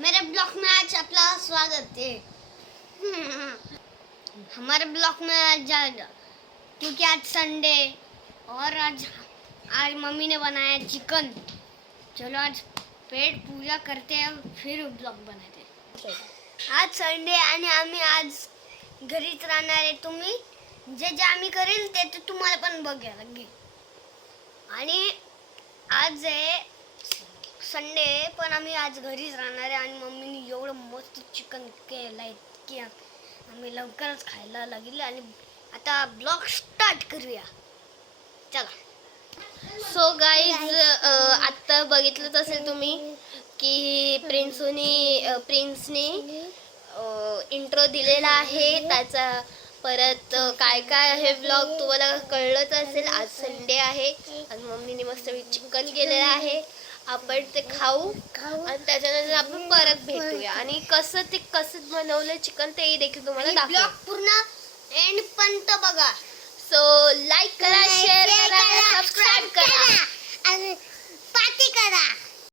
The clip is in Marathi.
मेरे ब्लॉग में आज आपका स्वागत है। हमारे ब्लॉग में आज क्योंकि आज संडे और आज आज मम्मी ने बनाया चिकन। चलो आज पेट पूजा करते हैं फिर ब्लॉग बनाते हैं। आज संडे आणि आम्ही आज घरीच राहणार आहे। तुम्ही जे जे आम्ही करेल ते ते तुम्हाला पण बघायला लागेल। आणि आज आहे संडे पण आम्ही आज घरीच राहणार आहे आणि मम्मीने एवढं मस्त चिकन केलंय की आम्ही लवकरच खायला लागेल। आणि आता ब्लॉग स्टार्ट करूया, चला। सो गाईज आत्ता बघितलंच असेल तुम्ही की प्रिन्सने इंट्रो दिलेला आहे त्याचा। परत काय काय आहे व्लॉग तुम्हाला कळलंच असेल। आज संडे आहे आणि मम्मीने मस्त चिकन केलेलं आहे। आपण ते खाऊ आणि त्याच्यानंतर आपण परत भेटूया आणि कसं बनवलं चिकन ते देखील तुम्हाला दाखवू। ब्लॉग पूर्ण एंड पर्यंत बघा। सो लाईक करा, शेअर